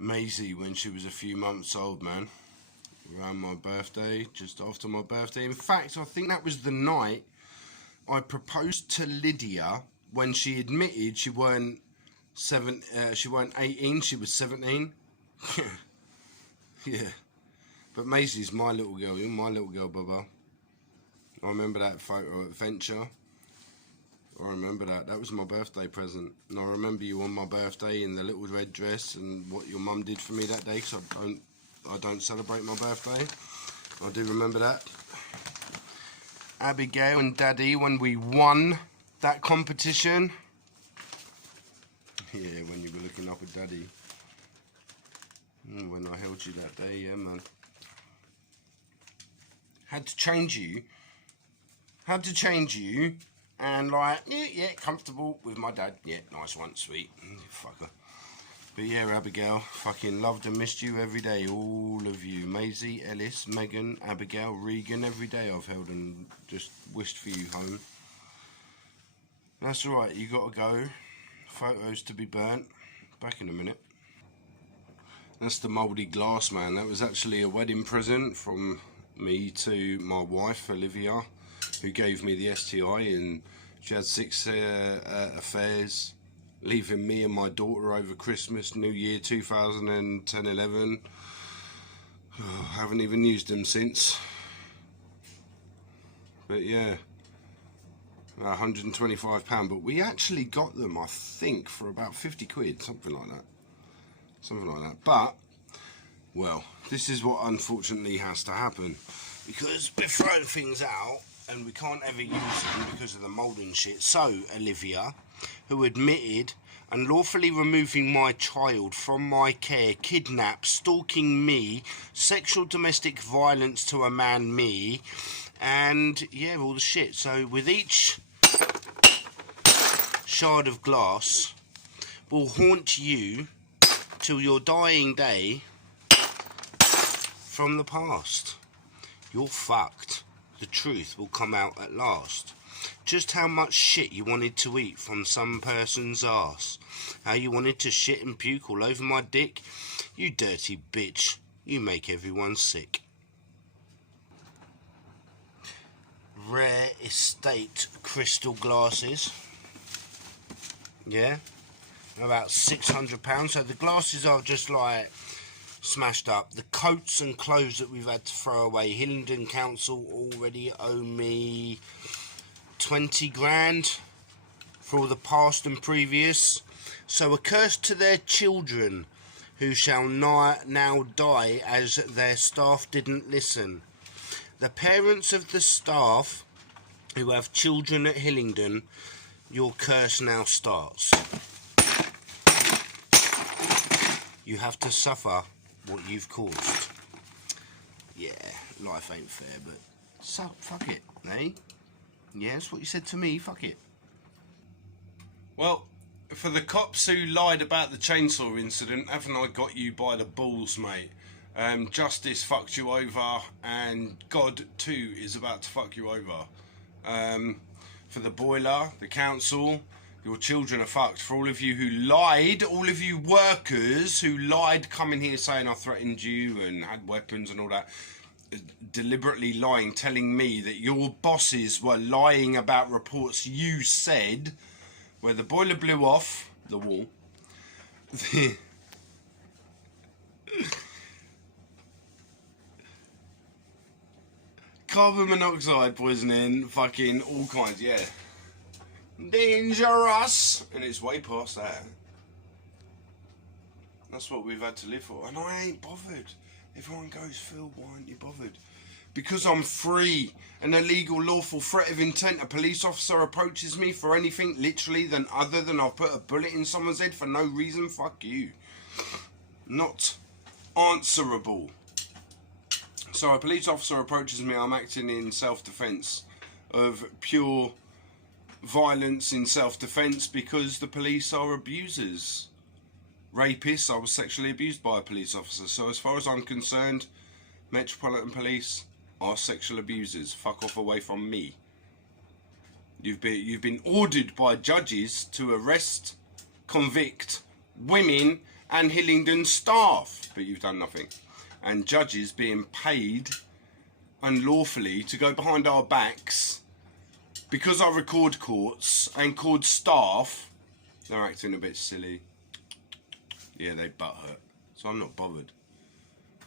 Maisie when she was a few months old, man. Around my birthday, just after my birthday. In fact, I think that was the night I proposed to Lydia when she admitted she weren't she weren't 18, she was 17. Yeah. But Maisie's my little girl, you're my little girl, Bubba. I remember that photo at Venture. I remember that. That was my birthday present. And I remember you on my birthday in the little red dress and what your mum did for me that day, because I don't celebrate my birthday. I do remember that. Abigail and Daddy when we won that competition. Yeah, when you were looking up at Daddy. When I held you that day, yeah, man. Had to change you. And like, yeah, comfortable with my dad. Yeah, nice one, sweet. Fucker. But yeah, Abigail, fucking loved and missed you every day. All of you. Maisie, Ellis, Megan, Abigail, Regan. Every day I've held and just wished for you home. That's alright, you gotta go. Photos to be burnt. Back in a minute. That's the mouldy glass, man. That was actually a wedding present from me to my wife, Olivia, who gave me the STI, and she had 6 affairs, leaving me and my daughter over Christmas, New Year 2010-11. Haven't even used them since. But yeah, £125, but we actually got them, I think, for about 50 quid, something like that. But, well, this is what unfortunately has to happen, because we're throwing things out and we can't ever use them because of the mould and shit. So, Olivia, who admitted unlawfully removing my child from my care, kidnap, stalking me, sexual domestic violence to a man, me, and yeah, all the shit. So with each shard of glass will haunt you till your dying day from the past. You're fucked. The truth will come out at last. Just how much shit you wanted to eat from some person's arse. How you wanted to shit and puke all over my dick. You dirty bitch. You make everyone sick. Rare estate crystal glasses. Yeah. About £600. So the glasses are just like smashed up. The coats and clothes that we've had to throw away. Hillingdon Council already owe me 20 grand for all the past and previous. So a curse to their children, who shall now die as their staff didn't listen. The parents of the staff who have children at Hillingdon, your curse now starts. You have to suffer what you've caused. Yeah, life ain't fair, but so fuck it, eh? Yeah, that's what you said to me, fuck it. Well, for the cops who lied about the chainsaw incident, haven't I got you by the balls, mate? Justice fucked you over, and God too is about to fuck you over. For the boiler, the council, your children are fucked. For all of you who lied, all of you workers who lied, coming here saying I threatened you and had weapons and all that, deliberately lying, telling me that your bosses were lying about reports you said, where the boiler blew off the wall, carbon monoxide poisoning, fucking all kinds, yeah. Dangerous! And it's way past that. That's what we've had to live for. And I ain't bothered. Everyone goes, Phil, why aren't you bothered? Because I'm free. An illegal, lawful threat of intent. A police officer approaches me for anything literally other than I've put a bullet in someone's head for no reason. Fuck you. Not answerable. So a police officer approaches me, I'm acting in self-defense of pure violence in self-defense because the police are abusers. Rapists. I was sexually abused by a police officer. So as far as I'm concerned, Metropolitan Police are sexual abusers. Fuck off away from me. You've been ordered by judges to arrest, convict women and Hillingdon staff, but you've done nothing. And judges being paid unlawfully to go behind our backs because I record courts and called staff. They're acting a bit silly. Yeah, they butt hurt. So I'm not bothered.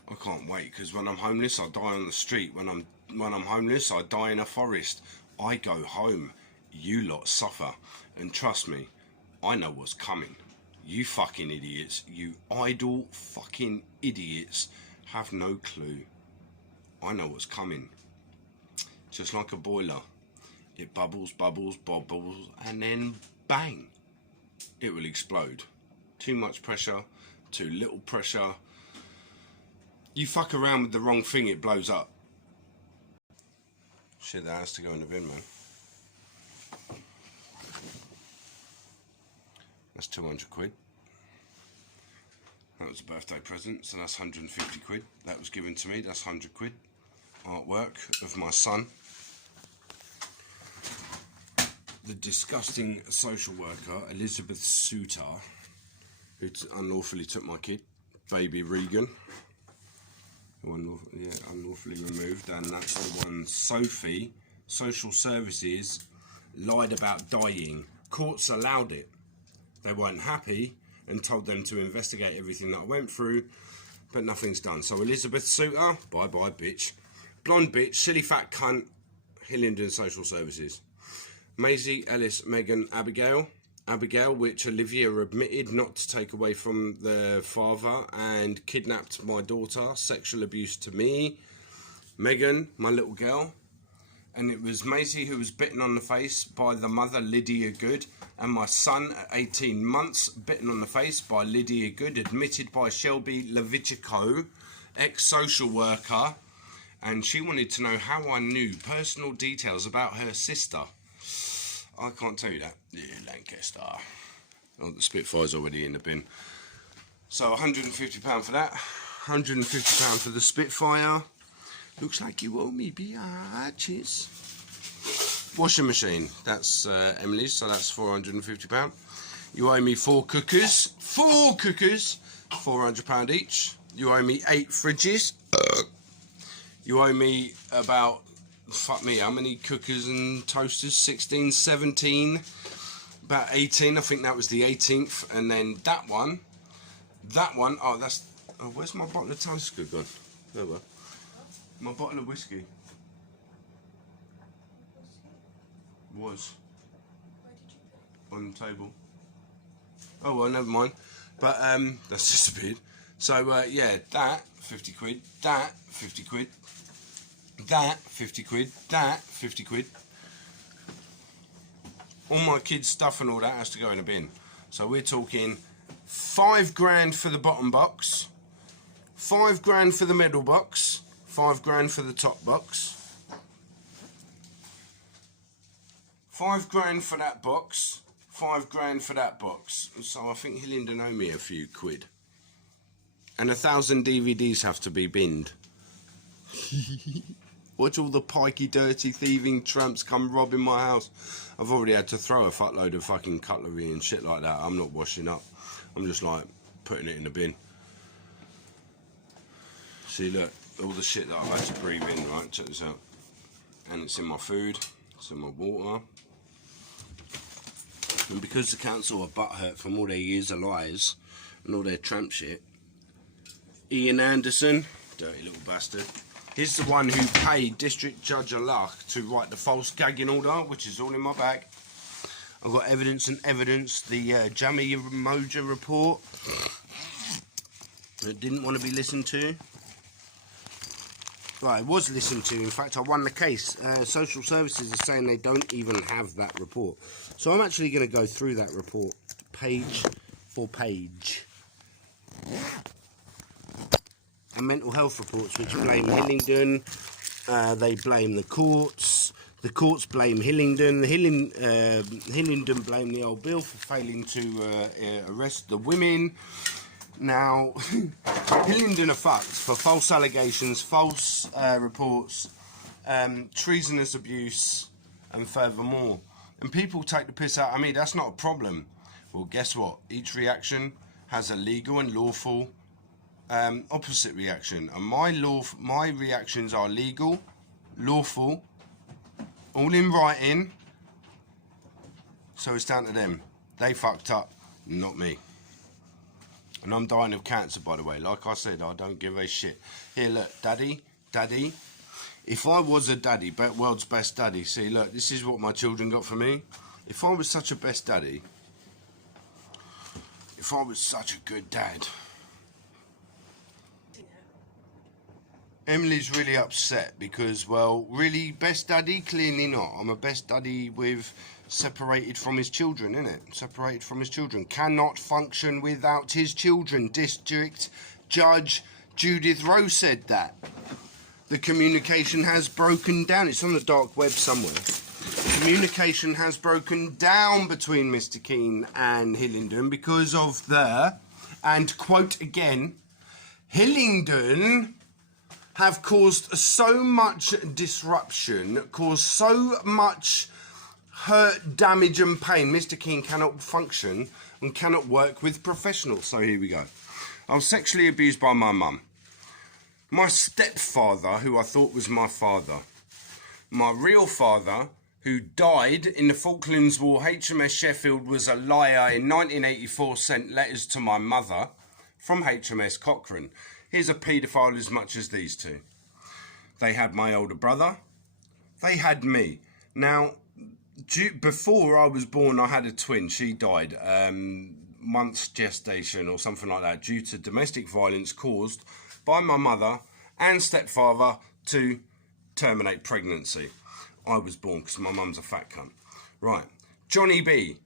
I can't wait, because when I'm homeless, I die on the street. When I'm homeless, I die in a forest. I go home. You lot suffer. And trust me, I know what's coming. You fucking idiots, you idle fucking idiots, have no clue. I know what's coming. Just like a boiler. It bubbles, bubbles, bubbles, and then bang, it will explode. Too much pressure, too little pressure. You fuck around with the wrong thing, it blows up. Shit, that has to go in the bin, man. That's 200 quid. That was a birthday present, so that's 150 quid. That was given to me, that's 100 quid. Artwork of my son. The disgusting social worker, Elizabeth Suter, who unlawfully took my kid, baby Regan. Unlawfully removed. And that's the one, Sophie, social services, lied about dying. Courts allowed it. They weren't happy and told them to investigate everything that I went through, but nothing's done. So Elizabeth Suter, bye-bye, bitch. Blonde bitch, silly fat cunt, Hillingdon Social Services. Maisie, Ellis, Megan, Abigail. Abigail, which Olivia admitted not to take away from the father and kidnapped my daughter, sexual abuse to me. Megan, my little girl. And it was Maisie who was bitten on the face by the mother, Lydia Good, and my son at 18 months, bitten on the face by Lydia Good, admitted by Shelby Levichico, ex-social worker, and she wanted to know how I knew personal details about her sister. I can't tell you that. Yeah, Lancaster. Oh, the Spitfire's already in the bin. So £150 for that. £150 for the Spitfire. Looks like you owe me biatches. Washing machine. That's Emily's, so that's £450. You owe me 4 cookers. 4 cookers. £400 each. You owe me 8 fridges. You owe me about... Fuck me, how many cookers and toasters? 16, 17, about 18. I think that was the 18th. And then that one, oh, that's... Oh, where's my bottle of toaster gone? There we go. My bottle of whiskey. Was. Where did you put it? On the table. Oh, well, never mind. But, that's disappeared. So, yeah, that, 50 quid. That, 50 quid. That, 50 quid. That, 50 quid. All my kids' stuff and all that has to go in a bin. So we're talking 5 grand for the bottom box, 5 grand for the middle box, 5 grand for the top box, 5 grand for that box, 5 grand for that box. So I think Hillingdon owe me a few quid. And 1,000 DVDs have to be binned. Watch all the pikey, dirty, thieving tramps come robbing my house. I've already had to throw a fuckload of fucking cutlery and shit like that. I'm not washing up. I'm just like putting it in the bin. See, look, all the shit that I've had to breathe in, right? Check this out. And it's in my food, it's in my water. And because the council are butthurt from all their years of lies and all their tramp shit, Ian Anderson, dirty little bastard, he's the one who paid District Judge Luck to write the false gagging order, which is all in my bag. I've got evidence and evidence. The Jamie Moja report that didn't want to be listened to. Well, it was listened to. In fact, I won the case. Social services are saying they don't even have that report. So I'm actually going to go through that report page for page. And mental health reports which blame Hillingdon, they blame the courts blame Hillingdon, Hillingdon blame the old Bill for failing to arrest the women. Now, Hillingdon are fucked for false allegations, false reports, treasonous abuse, and furthermore. And people take the piss out of me, that's not a problem. Well, guess what? Each reaction has a legal and lawful opposite reaction, and my reactions are legal, lawful, all in writing. So it's down to them. They fucked up, not me. And I'm dying of cancer, by the way. Like I said, I don't give a shit. Here, look, daddy. If I was a daddy, world's best daddy, see, look, this is what my children got for me. If I was such a best daddy, if I was such a good dad, Emily's really upset because, well, really, best daddy? Clearly not. I'm a best daddy with separated from his children, innit? Separated from his children. Cannot function without his children. District Judge Judith Rowe said that. The communication has broken down. It's on the dark web somewhere. Communication has broken down between Mr. Keane and Hillingdon because of and quote again, Hillingdon have caused so much disruption, caused so much hurt, damage and pain. Mr. Keane cannot function and cannot work with professionals. So here we go. I was sexually abused by my mum. My stepfather, who I thought was my father. My real father, who died in the Falklands War, HMS Sheffield, was a liar. In 1984 sent letters to my mother from HMS Cochrane. He's a paedophile as much as these two. They had my older brother. They had me. Now, before I was born, I had a twin. She died, months gestation or something like that, due to domestic violence caused by my mother and stepfather to terminate pregnancy. I was born because my mum's a fat cunt. Right. Johnny B.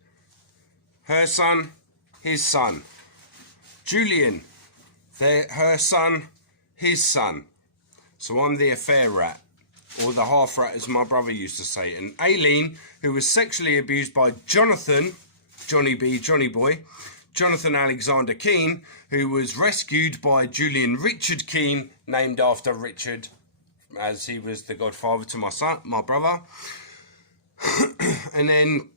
Her son, his son. Julian. Her son, his son. So I'm the affair rat, or the half rat as my brother used to say. And Aileen, who was sexually abused by Jonathan, Johnny B, Johnny Boy, Jonathan Alexander Keane, who was rescued by Julian Richard Keane, named after Richard, as he was the godfather to my son, my brother. And then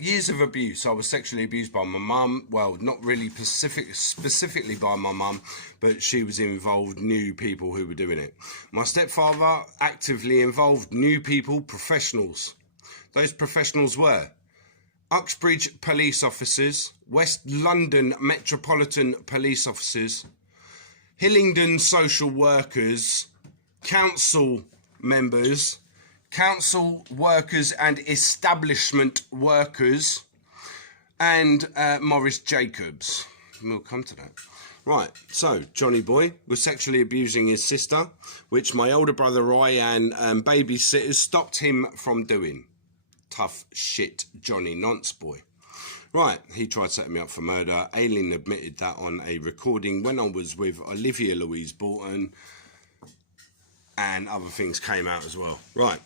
years of abuse. I was sexually abused by my mum. Well, not really specifically by my mum, but she was involved, knew people who were doing it. My stepfather actively involved, knew people, professionals. Those professionals were Uxbridge police officers, West London Metropolitan police officers, Hillingdon social workers, council members, council workers and establishment workers, and Maurice Jacobs. We'll come to that. Right, so Johnny Boy was sexually abusing his sister, which my older brother Roy and babysitters stopped him from doing. Tough shit, Johnny Nonce boy. Right, he tried setting me up for murder. Aileen admitted that on a recording when I was with Olivia Louise Borton, and other things came out as well. Right,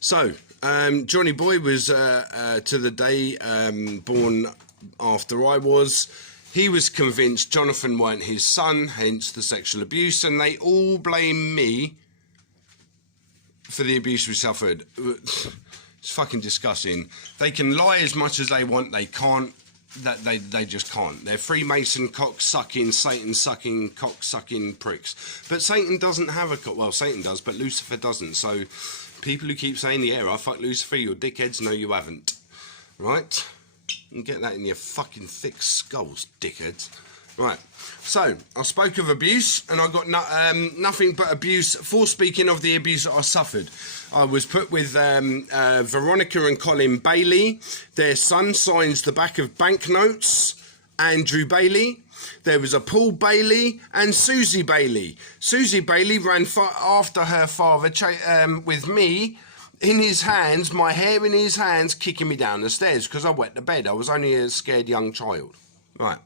so Johnny Boy was to the day born after I was. He was convinced Jonathan weren't his son, hence the sexual abuse, and they all blame me for the abuse we suffered. It's fucking disgusting. They can lie as much as they want. They can't. They just can't. They're Freemason cock-sucking, Satan-sucking, cock-sucking pricks. But Satan doesn't have a cock. Well, Satan does, but Lucifer doesn't. So people who keep saying, yeah, I fuck Lucifer, you're dickheads. No, you haven't. Right? And get that in your fucking thick skulls, dickheads. Right, so I spoke of abuse, and I got nothing but abuse for speaking of the abuse that I suffered. I was put with Veronica and Colin Bailey. Their son signs the back of banknotes, Andrew Bailey. There was a Paul Bailey and Susie Bailey. Susie Bailey ran after her father with me in his hands, my hair in his hands, kicking me down the stairs because I wet the bed. I was only a scared young child. Right.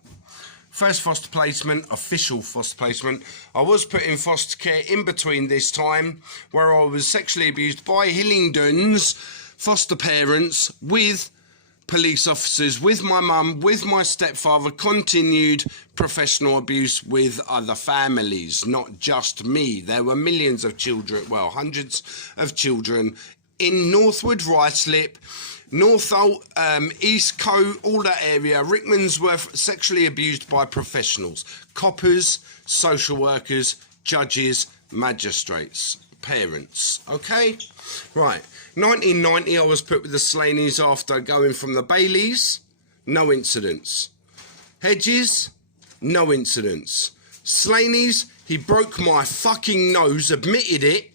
First foster placement, official foster placement. I was put in foster care in between this time, where I was sexually abused by Hillingdon's foster parents, with police officers, with my mum, with my stepfather, continued professional abuse with other families, not just me. There were millions of children, well, hundreds of children in Northwood, Ruislip, Northolt, East Coast, all that area. Rickmans were sexually abused by professionals. Coppers, social workers, judges, magistrates, parents. Okay? Right. 1990, I was put with the Slaneys after going from the Baileys. No incidents. Hedges, no incidents. Slaneys, he broke my fucking nose, admitted it,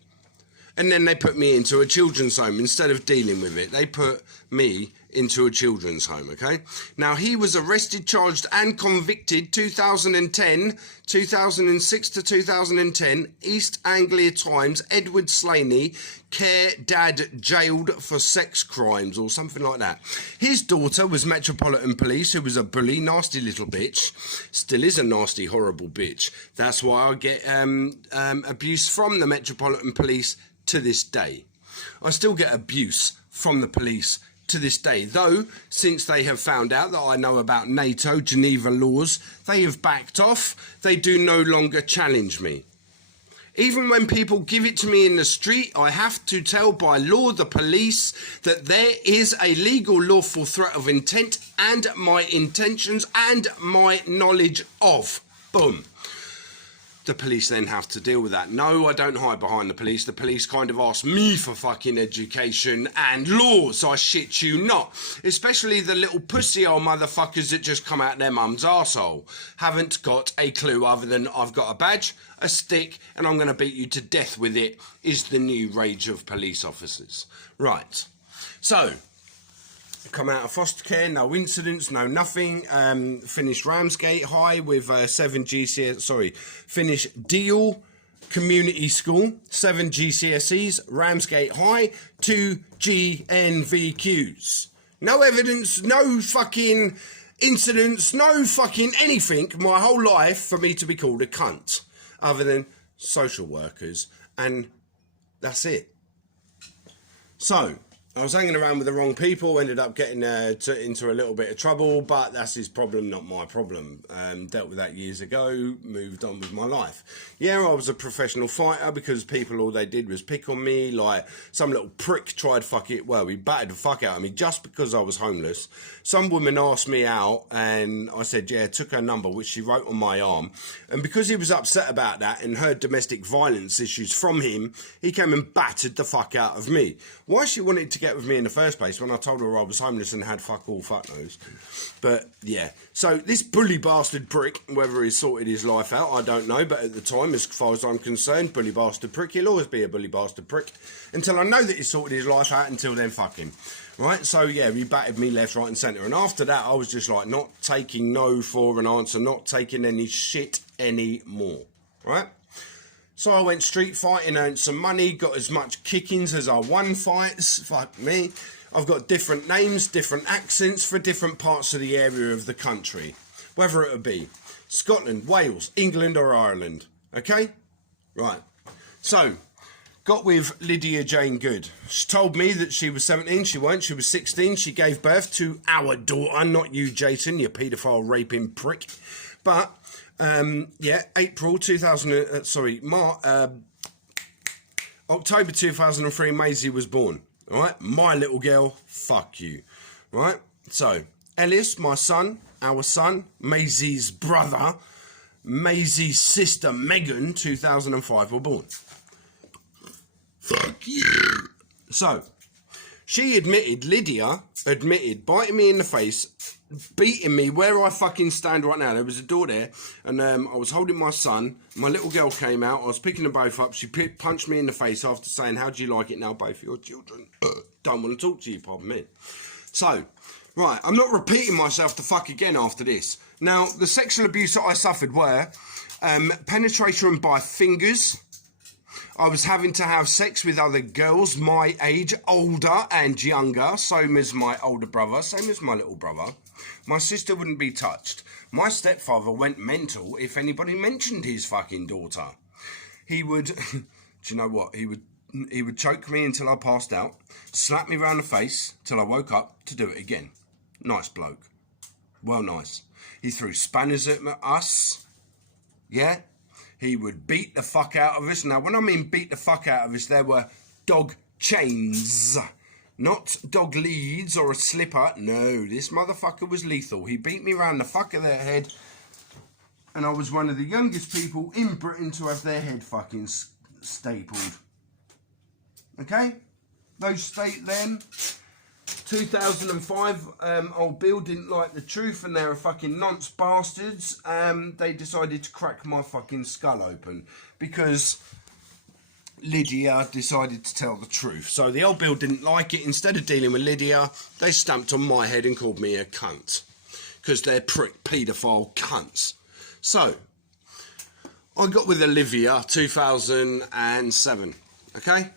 and then they put me into a children's home instead of dealing with it. They put me into a children's home, okay? Now, he was arrested, charged and convicted 2010, 2006 to 2010, East Anglia Times, Edward Slaney, care dad jailed for sex crimes or something like that. His daughter was Metropolitan Police, who was a bully, nasty little bitch. Still is a nasty, horrible bitch. That's why I get abuse from the Metropolitan Police to this day. I still get abuse from the police to this day, though since they have found out that I know about NATO, Geneva laws, they have backed off. They do no longer challenge me. Even when people give it to me in the street, I have to tell by law the police that there is a legal lawful threat of intent and my intentions and my knowledge of. Boom. The police then have to deal with that. No, I don't hide behind the police. The police kind of ask me for fucking education and laws, I shit you not. Especially the little pussy old motherfuckers that just come out their mum's arsehole. Haven't got a clue other than I've got a badge, a stick, and I'm going to beat you to death with it, is the new rage of police officers. Right. So, come out of foster care, no incidents, no nothing. Finished Ramsgate High with 7 GCSEs, finished Deal Community School, 7 GCSEs, Ramsgate High, 2 GNVQs. No evidence, no fucking incidents, no fucking anything my whole life for me to be called a cunt, other than social workers, and that's it. So, I was hanging around with the wrong people, ended up getting into a little bit of trouble, but that's his problem, not my problem. Dealt with that years ago, moved on with my life. Yeah, I was a professional fighter because people, all they did was pick on me, like some little prick tried he battered the fuck out of me just because I was homeless. Some woman asked me out and I said, yeah, took her number, which she wrote on my arm. And because he was upset about that and heard domestic violence issues from him, he came and battered the fuck out of me. Why she wanted to get with me in the first place when I told her I was homeless and had fuck all fuck knows. But yeah, so this bully bastard prick, whether he's sorted his life out, I don't know, but at the time, as far as I'm concerned, bully bastard prick, he'll always be a bully bastard prick until I know that he's sorted his life out. Until then, fuck him. Right, so yeah, he battered me left, right and centre, and after that I was just like not taking no for an answer, not taking any shit anymore. Right, so I went street fighting, earned some money, got as much kickings as I won fights. Fuck me. I've got different names, different accents for different parts of the area of the country, whether it would be Scotland, Wales, England or Ireland. Okay, right, so got with Lydia Jane Good. She told me that she was 17. She weren't. She was 16. She gave birth to our daughter, not you, Jason, you paedophile raping prick. But yeah, October 2003, Maisie was born. All right, my little girl. Fuck you. Right. So Ellis, my son, our son, Maisie's brother, Maisie's sister Megan, 2005 were born. Fuck you. So, Lydia admitted biting me in the face, beating me where I fucking stand right now. There was a door there, and I was holding my son. My little girl came out. I was picking them both up. She punched me in the face after saying, how do you like it now, both of your children? Don't want to talk to you, pardon me. So, right, I'm not repeating myself the fuck again after this. Now, the sexual abuse that I suffered were penetration by fingers. I was having to have sex with other girls my age, older and younger, same as my older brother, same as my little brother. My sister wouldn't be touched. My stepfather went mental if anybody mentioned his fucking daughter. He would, do you know what? He would choke me until I passed out, slap me round the face till I woke up to do it again. Nice bloke. Well, nice. He threw spanners at us. Yeah? He would beat the fuck out of us. Now, when I mean beat the fuck out of us, there were dog chains. Not dog leads or a slipper. No, this motherfucker was lethal. He beat me round the fuck of their head. And I was one of the youngest people in Britain to have their head fucking stapled. Okay? Those state then. 2005, old Bill didn't like the truth and they're fucking nonce bastards. They decided to crack my fucking skull open because Lydia decided to tell the truth. So the old Bill didn't like it. Instead of dealing with Lydia, they stamped on my head and called me a cunt because they're prick paedophile cunts. So I got with Olivia 2007. Okay.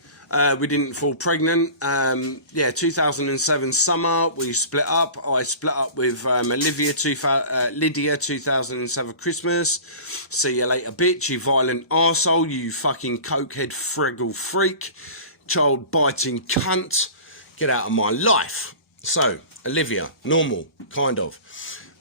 We didn't fall pregnant. 2007 summer, we split up. I split up with Lydia 2007 Christmas. See you later, bitch, you violent arsehole, you fucking cokehead friggle freak, child biting cunt. Get out of my life. So, Olivia, normal, kind of.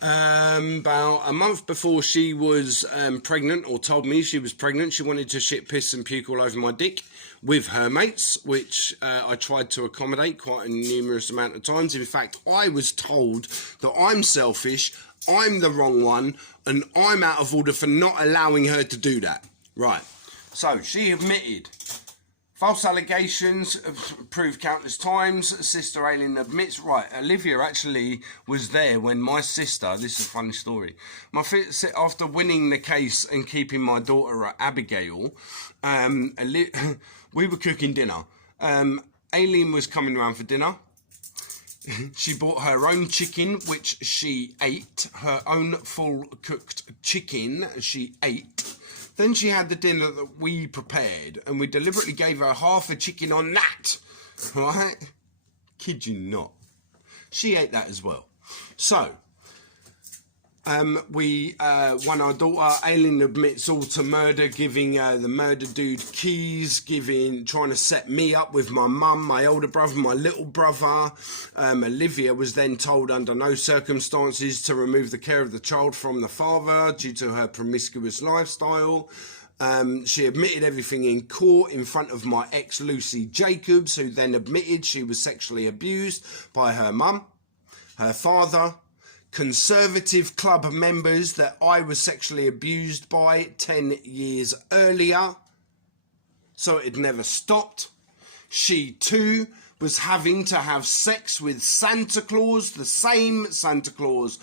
About a month before she was pregnant, or told me she was pregnant, she wanted to shit, piss and puke all over my dick with her mates, which I tried to accommodate quite a numerous amount of times. In fact, I was told that I'm selfish, I'm the wrong one, and I'm out of order for not allowing her to do that. Right, so she admitted. False allegations proved countless times. Sister Aileen admits. Right, Olivia actually was there when my sister, this is a funny story, after winning the case and keeping my daughter Abigail, we were cooking dinner. Aileen was coming around for dinner. She bought her own chicken, which she ate. Her own full cooked chicken she ate. Then she had the dinner that we prepared, and we deliberately gave her half a chicken on that, right? Kid you not. She ate that as well. So, we won our daughter. Aileen admits all to murder, giving the murder dude keys, trying to set me up with my mum, my older brother, my little brother. Olivia was then told under no circumstances to remove the care of the child from the father due to her promiscuous lifestyle. She admitted everything in court in front of my ex Lucy Jacobs, who then admitted she was sexually abused by her mum, her father, Conservative club members that I was sexually abused by 10 years earlier. So it had never stopped. She too was having to have sex with Santa Claus, the same Santa Claus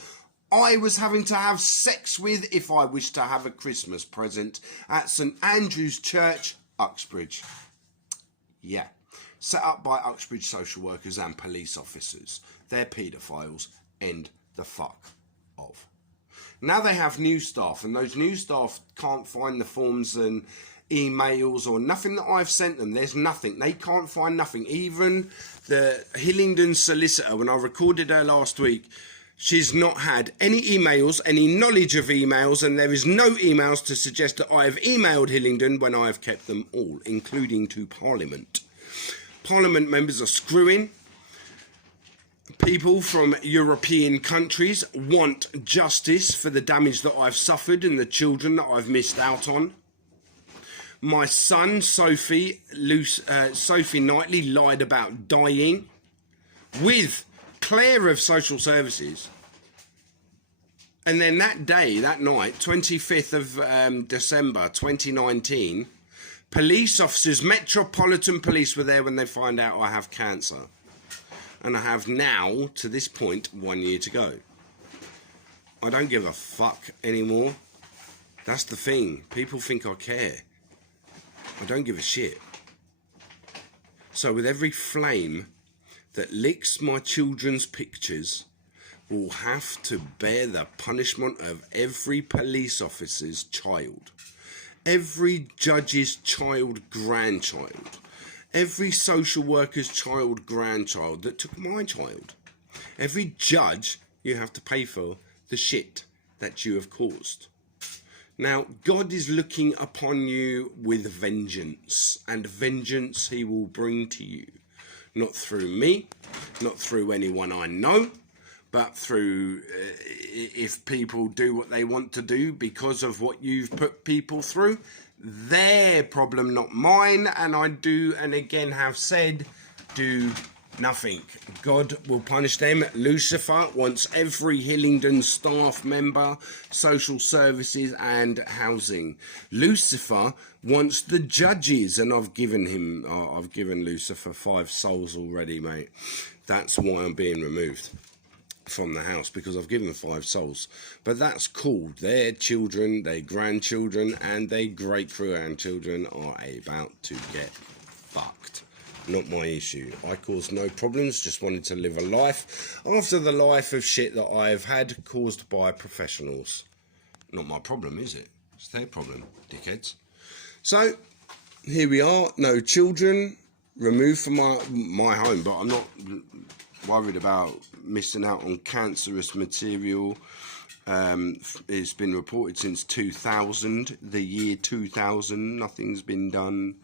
I was having to have sex with if I wished to have a Christmas present at St Andrew's Church, Uxbridge. Yeah, set up by Uxbridge social workers and police officers. They're paedophiles. End the fuck of. Now they have new staff, and those new staff can't find the forms and emails or nothing that I've sent them. There's nothing. They can't find nothing. Even the Hillingdon solicitor, when I recorded her last week, she's not had any emails, any knowledge of emails, and there is no emails to suggest that I have emailed Hillingdon when I have kept them all, including to Parliament. Parliament members are screwing. People from European countries want justice for the damage that I've suffered and the children that I've missed out on. My son, Sophie Knightley, lied about dying with Claire of Social Services. And then that day, that night, 25th of December 2019, police officers, Metropolitan Police, were there when they find out I have cancer. And I have now, to this point, 1 year to go. I don't give a fuck anymore. That's the thing. People think I care. I don't give a shit. So with every flame that licks my children's pictures will have to bear the punishment of every police officer's child, every judge's child grandchild, every social worker's child grandchild that took my child. Every judge, you have to pay for the shit that you have caused. Now, God is looking upon you with vengeance, and vengeance he will bring to you. Not through me, not through anyone I know, but through if people do what they want to do because of what you've put people through. Their problem, not mine, and I do, and again have said, do Nothing. God will punish them. Lucifer wants every Hillingdon staff member, social services and housing. Lucifer wants the judges, and I've given Lucifer 5 souls already, mate. That's why I'm being removed from the house, because I've given 5 souls. But that's cool. Their children, their grandchildren and their great-grandchildren are about to get fucked. Not my issue. I caused no problems, just wanted to live a life after the life of shit that I've had caused by professionals. Not my problem, is it? It's their problem, dickheads. So, here we are. No children removed from my home, but I'm not worried about missing out on cancerous material. It's been reported since 2000, the year 2000. Nothing's been done.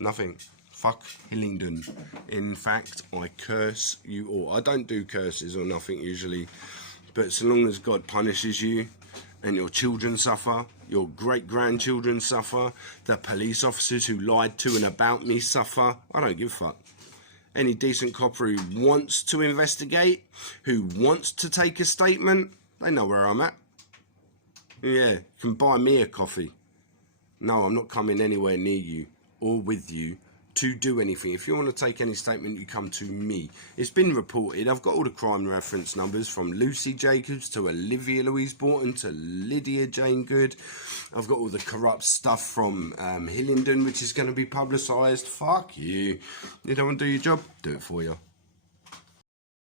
Nothing. Fuck Hillingdon. In fact, I curse you all. I don't do curses or nothing usually, but so long as God punishes you and your children suffer, your great-grandchildren suffer, the police officers who lied to and about me suffer, I don't give a fuck. Any decent copper who wants to investigate, who wants to take a statement, they know where I'm at. Yeah, you can buy me a coffee. No, I'm not coming anywhere near you or with you to do anything. If you want to take any statement, you come to me. It's been reported. I've got all the crime reference numbers from Lucy Jacobs to Olivia Louise Borton to Lydia Jane Good. I've got all the corrupt stuff from Hillingdon, which is going to be publicised. Fuck you. You don't want to do your job? Do it for you.